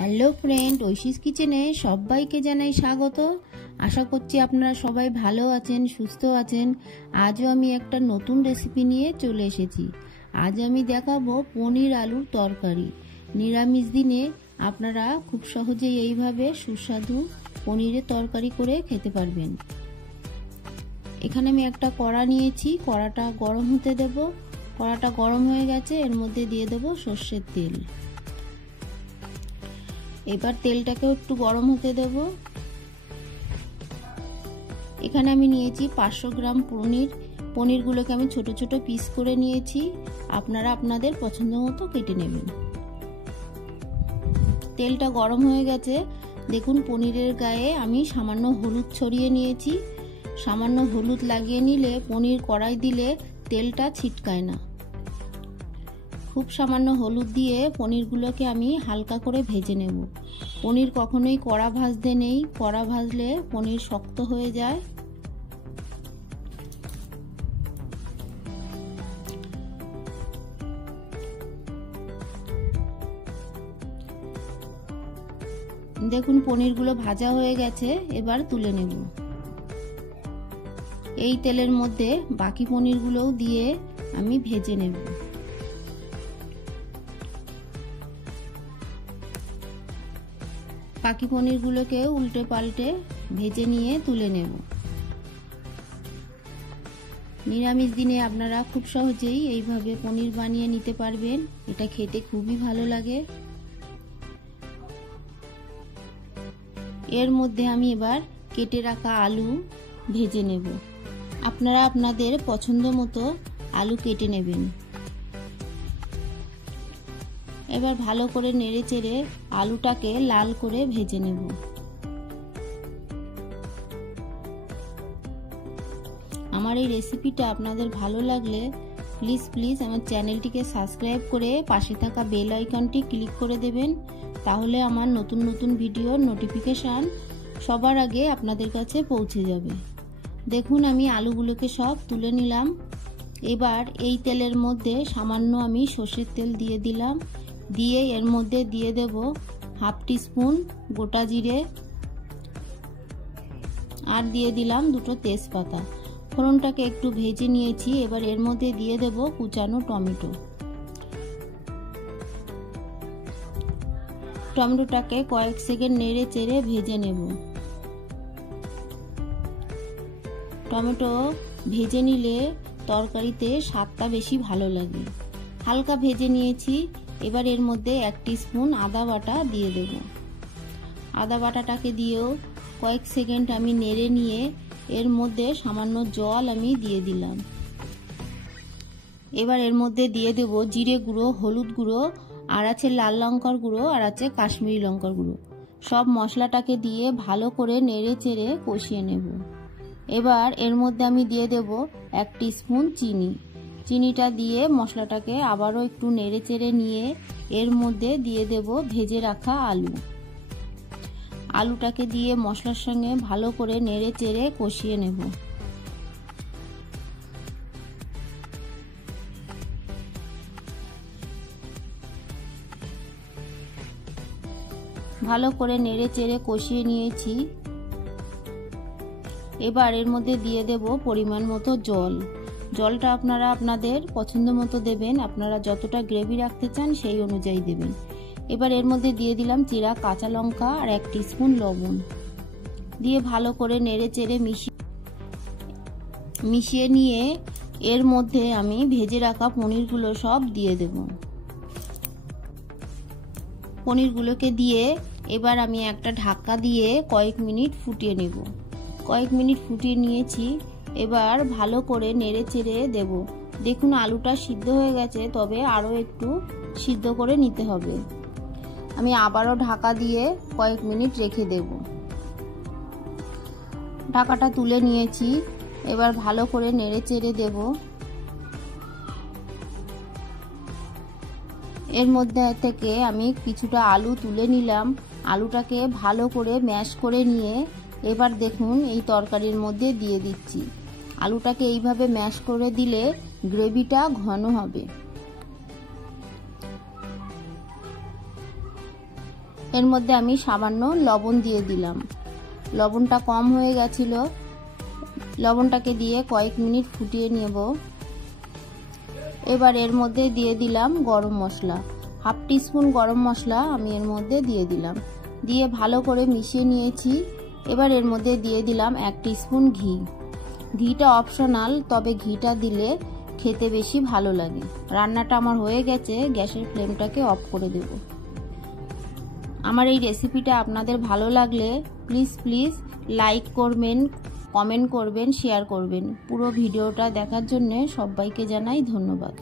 Hello friend, ঐশীস কিচেনে সবাইকে জানাই স্বাগত। আশা করছি আপনারা সবাই ভালো আছেন, সুস্থ আছেন। আজও আমি একটা নতুন রেসিপি নিয়ে চলে এসেছি। আজ আমি দেখাবো পনির আলুর তরকারি। নিরামিষ দিনে আপনারা খুব সহজেই এইভাবে সুস্বাদু পনিরের তরকারি করে খেতে পারবেন। এখানে আমি একটা কড়া নিয়েছি, কড়াটা গরম হতে দেব। কড়াটা গরম হয়ে গেছে, এর মধ্যে দিয়ে দেব সর্ষের তেল। এবার তেলটাকেও একটু গরম হতে দেব। এখানে আমি নিয়েছি 500 গ্রাম পনিরগুলোকে আমি ছোট ছোট পিস করে নিয়েছি। আপনারা আপনাদের পছন্দ মতো কেটে নেবেন। তেলটা গরম হয়ে গেছে, দেখুন পনিরের গায়ে আমি সামান্য হলুদ ছড়িয়ে নিয়েছি। সামান্য হলুদ লাগিয়ে নিলে পনির কড়াই দিলে তেলটা ছিটকায় না। খুব সামান্য হলুদ দিয়ে পনিরগুলোকে আমি হালকা করে ভেজে নেব। পনির কখনোই কড়া ভাজতে নেই, কড়া ভাজলে পনির শক্ত হয়ে যায়। দেখুন পনিরগুলো ভাজা হয়ে গেছে, এবার তুলে নেব। এই তেলের মধ্যে বাকি পনিরগুলোও দিয়ে আমি ভেজে নেব। বাকি পনিরগুলোকে উল্টে পাল্টে ভেজে নিয়ে তুলে নেব। নিরামিষ দিনে আপনারা খুব সহজেই এইভাবে পনির বানিয়ে নিতে পারবেন। এটা খেতে খুবই ভালো লাগে। এর মধ্যে আমি এবার কেটে রাখা আলু ভেজে নেব। আপনারা আপনাদের পছন্দ মতো আলু কেটে নেবেন। এবার ভালো করে নেড়ে চেড়ে আলুটাকে লাল করে ভেজে নেব। আমার এই রেসিপিটা আপনাদের ভালো লাগলে প্লিজ আমার চ্যানেলটিকে সাবস্ক্রাইব করে পাশে থাকা বেল আইকনটি ক্লিক করে দেবেন। তাহলে আমার নতুন নতুন ভিডিওর নোটিফিকেশান সবার আগে আপনাদের কাছে পৌঁছে যাবে। দেখুন আমি আলুগুলোকে সব তুলে নিলাম। এবার এই তেলের মধ্যে সামান্য আমি সর্ষের তেল দিয়ে দিলাম। দিয়ে এর মধ্যে দিয়ে দেব হাফ টিস্পুন গোটা জিরে, আর দিয়ে দিলাম 2টো তেজপাতা। ফোড়নটাকে একটু ভেজে নিয়েছি। এবার এর মধ্যে দিয়ে দেব কুচানো টমেটো। টমেটোটাকে কয়েক সেকেন্ড নেড়ে চেড়ে ভেজে নেব। টমেটো ভেজে নিলে তরকারিতে স্বাদটা বেশি ভালো লাগে। হালকা ভেজে নিয়েছি। এবার এর মধ্যে 1 টিস্পুন আদা বাটা দিয়ে দেব। আদা বাটাটাকে দিয়েও কয়েক সেকেন্ড আমি নেড়ে নিয়ে এর মধ্যে সামান্য জল আমি দিয়ে দিলাম। এবার এর মধ্যে দিয়ে দেব জিরে গুঁড়ো, হলুদ গুঁড়ো, আর আছে লাল লঙ্কার গুঁড়ো, আর আছে কাশ্মীরি লঙ্কার গুঁড়ো। সব মশলাটাকে দিয়ে ভালো করে নেড়ে চেড়ে কষিয়ে নেব। এবার এর মধ্যে আমি দিয়ে দেব 1 টিস্পুন চিনি। চিনিটা দিয়ে মশলাটাকে আবারও একটু নেড়ে চেড়ে নিয়ে এর মধ্যে দিয়ে দেব ভেজে রাখা আলু। আলুটাকে দিয়ে মশলার সঙ্গে ভালো করে নেড়ে চেড়ে কষিয়ে নেব। ভালো করে নেড়ে চেড়ে কষিয়ে নিয়েছি। এবার এর মধ্যে দিয়ে দেব পরিমাণ মতো জল। জলটা আপনারা আপনাদের পছন্দ মতো দেবেন। আপনারা যতটা গ্রেভি রাখতে চান সেই অনুযায়ী দেবেন। এবার এর মধ্যে দিয়ে দিলাম চিরা কাঁচা লঙ্কা আর 1 টিস্পুন লবণ। দিয়ে ভালো করে নেড়ে চেড়ে মিশিয়ে নিয়ে এর মধ্যে আমি ভেজে রাখা পনিরগুলো সব দিয়ে দেব। পনিরগুলোকে দিয়ে এবার আমি একটা ঢাকা দিয়ে কয়েক মিনিট ফুটিয়ে নেব। কয়েক মিনিট ফুটিয়ে নিয়েছি। এবার ভালো করে নেড়ে চেড়ে দেব। দেখুন আলুটা সিদ্ধ হয়ে গেছে, তবে আরও একটু সিদ্ধ করে নিতে হবে। আমি আবারও ঢাকা দিয়ে কয়েক মিনিট রেখে দেব। ঢাকাটা তুলে নিয়েছি। এবার ভালো করে নেড়ে চেড়ে দেব। এর মধ্যে থেকে আমি কিছুটা আলু তুলে নিলাম। আলুটাকে ভালো করে ম্যাশ করে নিয়ে এবার দেখুন এই তরকারির মধ্যে দিয়ে দিচ্ছি। আলুটাকে এইভাবে ম্যাশ করে দিলে গ্রেভিটা ঘন হবে। এর মধ্যে আমি সামান্য লবণ দিয়ে দিলাম। লবণটা কম হয়ে গেছিল, লবণটাকে দিয়ে কয়েক মিনিট ফুটিয়ে নেব। এবার এর মধ্যে দিয়ে দিলাম গরম মশলা, হাফ টিস্পুন গরম মশলা আমি এর মধ্যে দিয়ে দিলাম, দিয়ে ভালো করে মিশিয়ে নিয়েছি। এবার এর মধ্যে দিয়ে দিলাম 1 টিস্পুন ঘি। ঘিটা অপশনাল, তবে ঘিটা দিলে খেতে বেশি ভালো লাগে। রান্নাটা আমার হয়ে গেছে, গ্যাসের ফ্লেমটাকে অফ করে দেব। আমার এই রেসিপিটা আপনাদের ভালো লাগলে প্লিজ লাইক করবেন, কমেন্ট করবেন, শেয়ার করবেন। পুরো ভিডিওটা দেখার জন্য সবাইকে জানাই ধন্যবাদ।